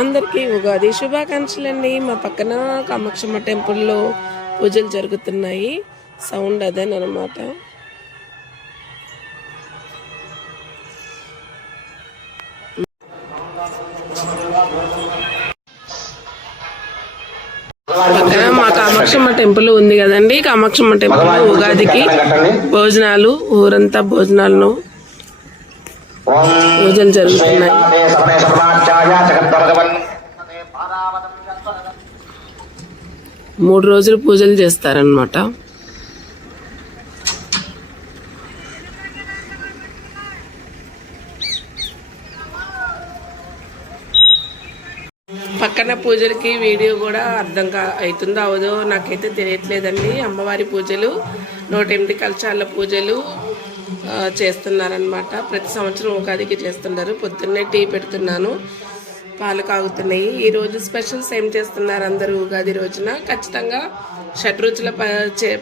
అందరికీ ఉగాది శుభాకాంక్షలు అండి. మా పక్కన కామాక్షమ్మ టెంపుల్లో పూజలు జరుగుతున్నాయి. సౌండ్ అదేనమాట. పక్కన మా కామాక్షమ్మ టెంపుల్ ఉంది కదండి. కామాక్షమ్మ టెంపుల్ ఉగాదికి భోజనాలు, ఊరంతా భోజనాలను పూజలు జరుగుతున్నాయి. 3 రోజులు పూజలు చేస్తారనమాట. పక్కన పూజలకి వీడియో కూడా అర్థం అవుతుందో అవదో నాకైతే తెలియట్లేదండి. అమ్మవారి పూజలు, 108 కలశాల పూజలు చేస్తున్నారనమాట. ప్రతి సంవత్సరం ఉగాదికి చేస్తున్నారు. పొద్దున్నే టీ పెడుతున్నాను, పాలు కాగుతున్నాయి. ఈరోజు స్పెషల్స్ ఏం చేస్తున్నారు అందరూ ఉగాది రోజున? ఖచ్చితంగా షడ్రుచుల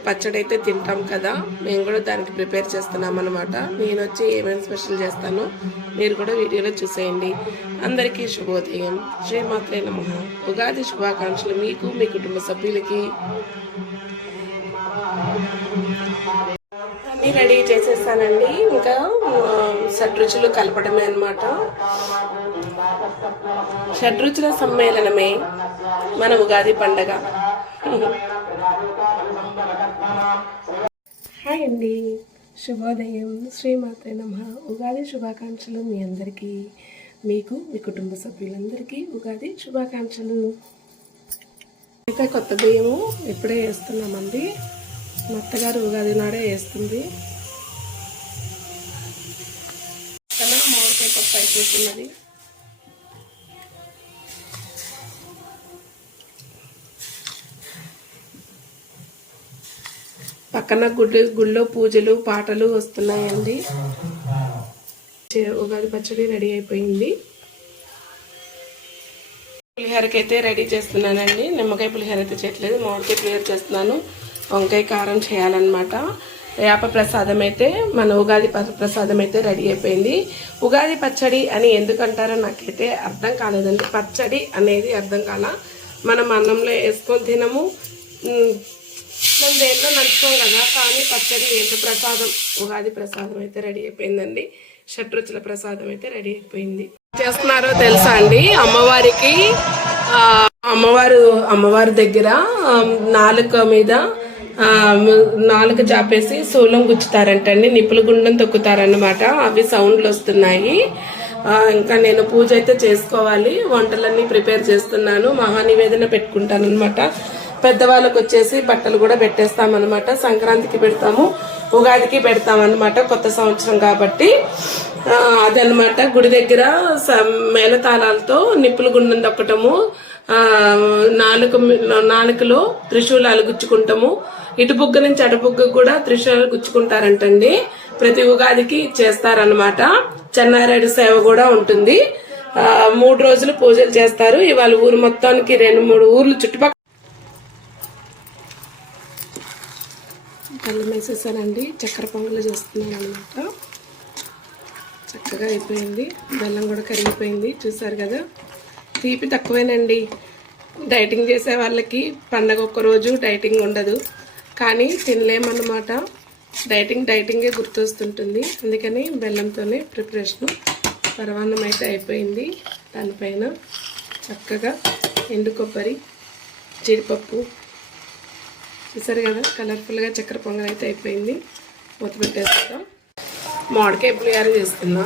పచ్చడి అయితే తింటాం కదా, మేము కూడా దానికి ప్రిపేర్ చేస్తున్నాం అనమాట. నేను వచ్చి ఏమేమి స్పెషల్ చేస్తానో మీరు కూడా వీడియోలో చూసేయండి. అందరికీ శుభోదయం. శ్రీమాత్రే నమః. ఉగాది శుభాకాంక్షలు మీకు, మీ కుటుంబ సభ్యులకి. అన్నీ రెడీ చేసేస్తానండి. ఇంకా షడ్రుచులు కలపడమే అనమాట. షడ్రుచుల సమ్మేళనమే మన ఉగాది పండగ. హాయ్ అండి, శుభోదయం. శ్రీమాత్రే నమః. ఉగాది శుభాకాంక్షలు మీ అందరికీ, మీకు, మీ కుటుంబ సభ్యులందరికీ ఉగాది శుభాకాంక్షలు. అయితే కొత్త బియ్యము ఇప్పుడే వేస్తున్నామండి. మా అత్తగారు ఉగాది నాడే వేస్తుంది. మామిడికాయ పప్పు అయిపోతున్నది. పక్కన గుళ్ళో పూజలు, పాటలు వస్తున్నాయండి. ఉగాది పచ్చడి రెడీ అయిపోయింది. పులిహోరకి అయితే రెడీ చేస్తున్నానండి. నిమ్మకాయ పులిహోర అయితే చేయట్లేదు, మామిడికాయ పులిహోర చేస్తున్నాను. వంకాయ కారం చేయాలన్నమాట. వేప ప్రసాదం అయితే, మన ఉగాది ప్రసాదం అయితే రెడీ అయిపోయింది. ఉగాది పచ్చడి అని ఎందుకంటారో నాకైతే అర్థం కాలేదండి. పచ్చడి అనేది అర్థం కాల. మనం అన్నంలో వేసుకొని తినము, మనం దేంట్లో నంచుకోం కదా. కానీ పచ్చడి ఏంటో ప్రసాదం, ఉగాది ప్రసాదం అయితే రెడీ అయిపోయిందండి. షడ్రుచుల ప్రసాదం అయితే రెడీ అయిపోయింది. చేస్తున్నారో తెలుసా అండి? అమ్మవారికి అమ్మవారి దగ్గర నాలుక మీద నాలుక చాపేసి శూలం గుచ్చుతారంటండి. నిప్పుల గుండం తొక్కుతారన్నమాట. అవి సౌండ్లు వస్తున్నాయి. ఇంకా నేను పూజ అయితే చేసుకోవాలి. వంటలన్నీ ప్రిపేర్ చేస్తున్నాను. మహానివేదన పెట్టుకుంటాను అనమాట. పెద్దవాళ్ళకి వచ్చేసి బట్టలు కూడా పెట్టేస్తామన్నమాట. సంక్రాంతికి పెడతాము, ఉగాదికి పెడతామన్నమాట, కొత్త సంవత్సరం కాబట్టి. అదనమాట. గుడి దగ్గర మేళతాళాలతో నిప్పుల గుండం దొక్కటము, నాలుకలో త్రిశూలాలు గుచ్చుకుంటాము. ఇటు బుగ్గ నుంచి అటు బుగ్గ కూడా త్రిశూలాలు గుచ్చుకుంటారంటండి. ప్రతి ఉగాదికి చేస్తారనమాట. చెన్నారెడ్డి సేవ కూడా ఉంటుంది. 3 రోజులు పూజలు చేస్తారు. ఇవాళ ఊరు మొత్తానికి 2-3 ఊర్లు చుట్టుపక్కల బెల్లం వేసేసానండి. చక్కెర పొంగలు చేస్తున్నాను అనమాట. చక్కగా అయిపోయింది. బెల్లం కూడా కరిగిపోయింది. చూసారు కదా, తీపి తక్కువేనండి. డైటింగ్ చేసే వాళ్ళకి పండగ ఒక్కరోజు డైటింగ్ ఉండదు, కానీ తినలేమన్నమాట. డైటింగే గుర్తొస్తుంటుంది. అందుకని బెల్లంతోనే ప్రిపరేషను. పరవాన్నం అయితే అయిపోయింది. దానిపైన చక్కగా ఎండు కొబ్బరి, జీడిపప్పు, చూసారు కదా, కలర్ఫుల్గా చక్కెర పొంగల్ అయితే అయిపోయింది. మూత పెట్టేస్తాం. మామిడికాయ పులిహోర చేస్తున్నా.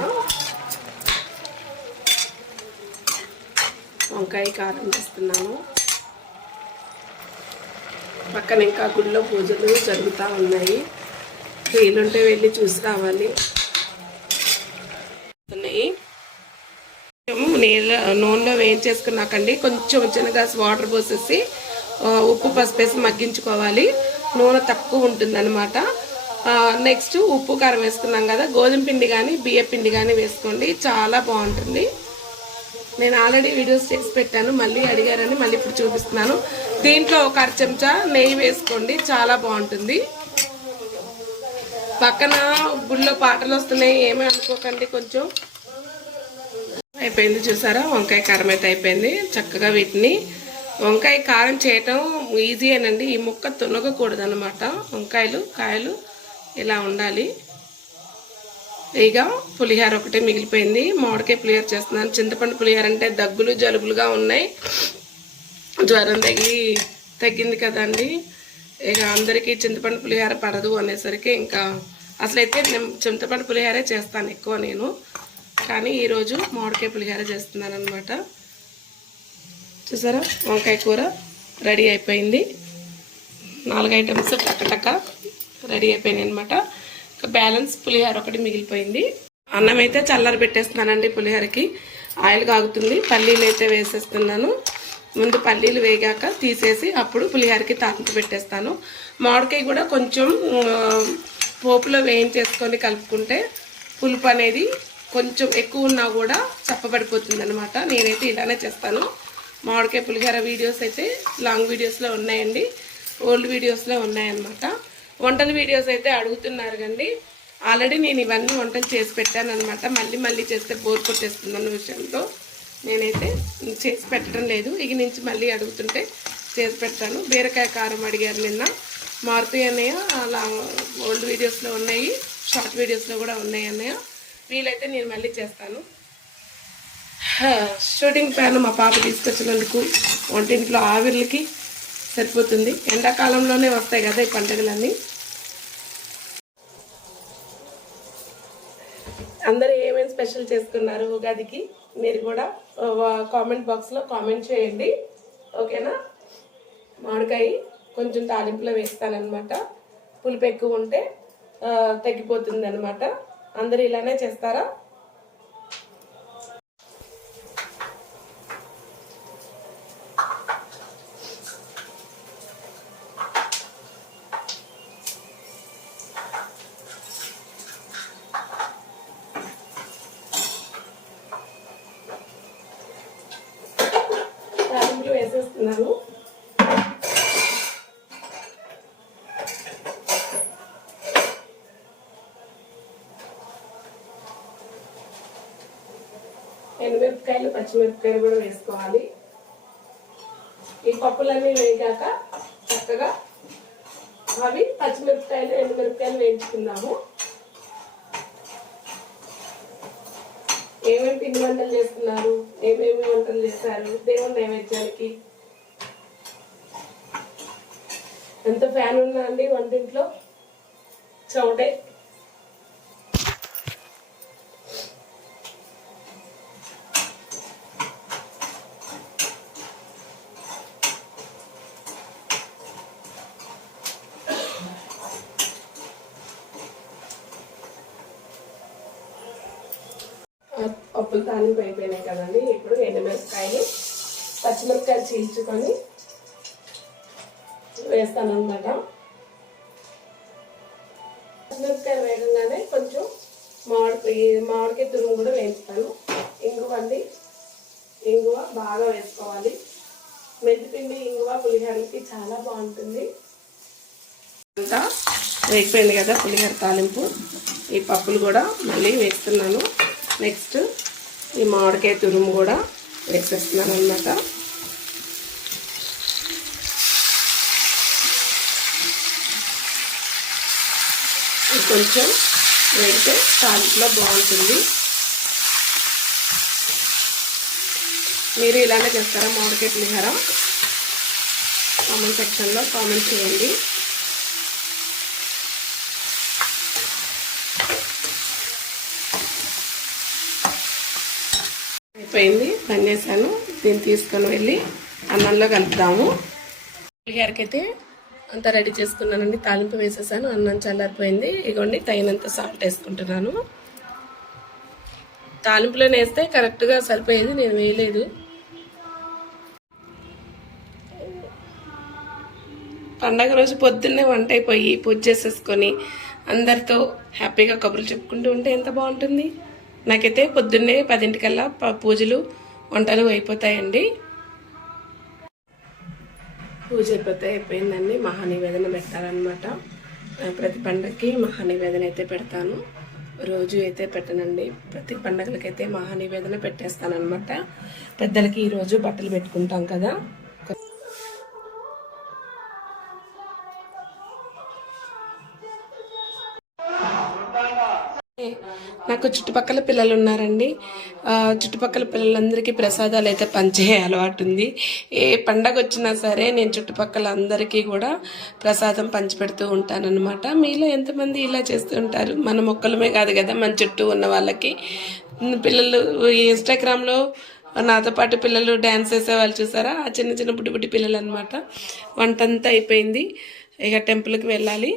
వంకాయ కారం చేస్తున్నాను. పక్కన ఇంకా గుడిలో పూజలు జరుగుతూ ఉన్నాయి. వీలుంటే వెళ్ళి చూసి రావాలి. నూనెలో వేయించేసుకున్నాకండి కొంచెం చిన్న గ్లాస్ వాటర్ పోసేసి ఉప్పు పసుపు వేసి మగ్గించుకోవాలి. నూనె తక్కువ ఉంటుంది అనమాట. నెక్స్ట్ ఉప్పు కారం వేసుకున్నాం కదా, గోధుమ పిండి కానీ బియ్య పిండి కానీ వేసుకోండి, చాలా బాగుంటుంది. నేను ఆల్రెడీ వీడియోస్ చేసి పెట్టాను, మళ్ళీ అడిగారని మళ్ళీ ఇప్పుడు చూపిస్తున్నాను. దీంట్లో ఒక 1/2 చెంచా నెయ్యి వేసుకోండి, చాలా బాగుంటుంది. పక్కన గుళ్ళో పాటలు వస్తున్నాయి, ఏమీ అనుకోకండి. కొంచెం అయిపోయింది చూసారా, వంకాయ కారం అయితే అయిపోయింది. చక్కగా వీటిని వంకాయ కారం చేయటం ఈజీయేనండి. ఈ ముక్క తునగకూడదు అనమాట. కాయలు ఇలా ఉండాలి. ఇక పులిహోర ఒకటే మిగిలిపోయింది. మామిడికాయ పులిహోర చేస్తున్నాను. చింతపండు పులిహోర అంటే దగ్గులు జలుబులుగా ఉన్నాయి, జ్వరం తగ్గింది కదండి. ఇక అందరికీ చింతపండు పులిహోర పడదు అనేసరికి ఇంకా అసలైతే నేను చింతపండు పులిహోరే చేస్తాను ఎక్కువ నేను. కానీ ఈరోజు మామిడికాయ పులిహోర చేస్తున్నాను అనమాట. చూసారా, వంకాయ కూర రెడీ అయిపోయింది. 4 ఐటమ్స్ టక్క రెడీ అయిపోయినాయి అనమాట. బ్యాలెన్స్ పులిహోర ఒకటి మిగిలిపోయింది. అన్నం అయితే చల్లారి పెట్టేస్తున్నానండి. పులిహోరకి ఆయిల్ కాగుతుంది. పల్లీలు అయితే వేసేస్తున్నాను. ముందు పల్లీలు వేగాక తీసేసి అప్పుడు పులిహోరకి తాలింపు పెట్టేస్తాను. మామిడికాయ కూడా కొంచెం పోపులో వేయించేసుకొని కలుపుకుంటే పులుపు అనేది కొంచెం ఎక్కువ ఉన్నా కూడా చప్పబడిపోతుంది అనమాట. నేనైతే ఇలానే చేస్తాను. మామిడికాయ పులిహోర వీడియోస్ అయితే లాంగ్ వీడియోస్లో ఉన్నాయండి, ఓల్డ్ వీడియోస్లో ఉన్నాయన్నమాట. వంటల వీడియోస్ అయితే అడుగుతున్నారు కండి. ఆల్రెడీ నేను ఇవన్నీ వంటలు చేసి పెట్టాను అనమాట. మళ్ళీ చేస్తే బోర్ కొట్టేస్తుందన్న విషయంతో నేనైతే చేసి పెట్టడం లేదు. ఇక నుంచి మళ్ళీ అడుగుతుంటే చేసి పెడతాను. బీరకాయ కారం అడిగారు నిన్న. మారుతి అన్నయ్య అలా ఓల్డ్ వీడియోస్లో ఉన్నాయి, షార్ట్ వీడియోస్లో కూడా ఉన్నాయి అన్నయ్య. వీలైతే నేను మళ్ళీ చేస్తాను. షూటింగ్ ప్యాన్ మా పాప తీసుకొచ్చినందుకు వంటింట్లో ఆవిర్లకి సరిపోతుంది. ఎండాకాలంలోనే వస్తాయి కదా ఈ పండుగలన్నీ. అందరూ ఏమేమి స్పెషల్ చేసుకున్నారు ఉగాదికి మీరు కూడా కామెంట్ బాక్స్లో కామెంట్ చేయండి, ఓకేనా. మామిడికాయ కొంచెం తాలింపులో వేస్తానన్నమాట. పులుపు ఎక్కువ ఉంటే తగ్గిపోతుంది అనమాట. అందరూ ఇలానే చేస్తారా? తాలింపులు వేసేస్తున్నాను. ఎండుమిరపకాయలు పచ్చిమిరపకాయలు కూడా వేసుకోవాలి. ఈ పప్పులన్నీ వేగాక చక్కగా అవి పచ్చిమిరపకాయలు ఎండుమిరపకాయలు వేయించుకుందాము. ఏమేమి పిండి వంటలు చేస్తున్నారు, ఏమేమి వంటలు చేస్తారు దేవుని నైవేద్యానికి? ఎంత ఫ్యాన్ ఉన్నా అండి వంటింట్లో చౌటే. పప్పులు తాలింపు అయిపోయినాయి కదండి. ఇప్పుడు ఎండుమిరపకాయలు పచ్చిమిరపకాయలు చీల్చుకొని వేస్తాను అనమాట. పచ్చిమిరపకాయలు వేయగానే కొంచెం మామిడికాయ తురుము కూడా వేస్తాను. ఇంగువ బాగా వేసుకోవాలి. మెంతిపిండి ఇంగువ పులిహోరకి చాలా బాగుంటుంది. అంతా వేగిపోయింది కదా పులిహోర తాలింపు. ఈ పప్పులు కూడా మళ్ళీ వేస్తున్నాను. నెక్స్ట్ ఈ మామిడికాయ తురుము కూడా వేసేస్తున్నాను అన్నమాట. కొంచెం వేస్తే తాలింపులో బాగుంటుంది. మీరు ఇలానే చేస్తారా మామిడికాయ పులిహోర? కామెంట్ సెక్షన్లో కామెంట్ చేయండి. అయిపోయింది, బంద్ చేశాను. దీన్ని తీసుకొని వెళ్ళి అన్నంలో కలుపుదాము. పులిహోరకి అయితే అంతా రెడీ చేసుకున్నానండి. తాలింపు వేసేసాను. అన్నం చల్లారిపోయింది. ఇగోండి తగినంత సాల్ట్ వేసుకుంటున్నాను. తాలింపులోనే వేస్తే కరెక్ట్గా సరిపోయేది, నేను వేయలేదు. పండగ రోజు పొద్దున్నే వంట అయిపోయి పూజ చేసేసుకొని అందరితో హ్యాపీగా కబుర్లు చెప్పుకుంటూ ఉంటే ఎంత బాగుంటుంది. నాకైతే పొద్దున్నే 10 పూజలు వంటలు అయిపోతాయండి. పూజ అయిపోయిందండి. మహానివేదన పెట్టాలన్నమాట. ప్రతి పండగకి మహానివేదన అయితే పెడతాను. రోజు అయితే పెట్టనండి. ప్రతి పండగలకైతే మహానివేదన పెట్టేస్తానన్నమాట. పెద్దలకి ఈరోజు బట్టలు పెట్టుకుంటాం కదా. నాకు చుట్టుపక్కల పిల్లలు ఉన్నారండి. చుట్టుపక్కల పిల్లలందరికీ ప్రసాదాలు అయితే పంచే అలవాటు ఉంది. ఏ పండగ వచ్చినా సరే నేను చుట్టుపక్కల అందరికీ కూడా ప్రసాదం పంచిపెడుతూ ఉంటానన్నమాట. మీలో ఎంతమంది ఇలా చేస్తూ ఉంటారు? మన మొక్కలమే కాదు కదా, మన చుట్టూ ఉన్న వాళ్ళకి. పిల్లలు ఇన్స్టాగ్రామ్లో నాతో పాటు పిల్లలు డ్యాన్స్ చేసే వాళ్ళు చూసారా? ఆ చిన్న చిన్న బుడ్డి బుడ్డి పిల్లలు అనమాట. వంటంతా అయిపోయింది, ఇక టెంపుల్కి వెళ్ళాలి.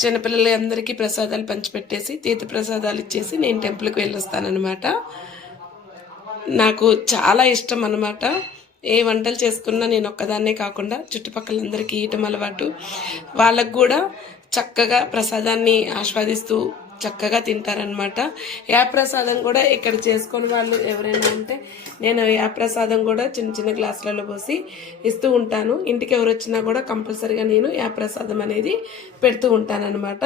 చిన్నపిల్లలు అందరికీ ప్రసాదాలు పంచిపెట్టేసి తీర్థ ప్రసాదాలు ఇచ్చేసి నేను టెంపుల్కి వెళ్ళొస్తానమాట. నాకు చాలా ఇష్టం అన్నమాట. ఏ వంటలు చేసుకున్నా నేను ఒక్కదాన్నే కాకుండా చుట్టుపక్కలందరికీ ఇయటం అలవాటు. వాళ్ళకు కూడా చక్కగా ప్రసాదాన్ని ఆస్వాదిస్తూ చక్కగా తింటారనమాట. యా ప్రసాదం కూడా ఇక్కడ చేసుకొని వాళ్ళు ఎవరైనా ఉంటే నేను యా ప్రసాదం కూడా చిన్న చిన్న గ్లాసులలో పోసి ఇస్తూ ఉంటాను. ఇంటికి ఎవరు వచ్చినా కూడా కంపల్సరీగా నేను యా ప్రసాదం అనేది పెడుతూ ఉంటానన్నమాట.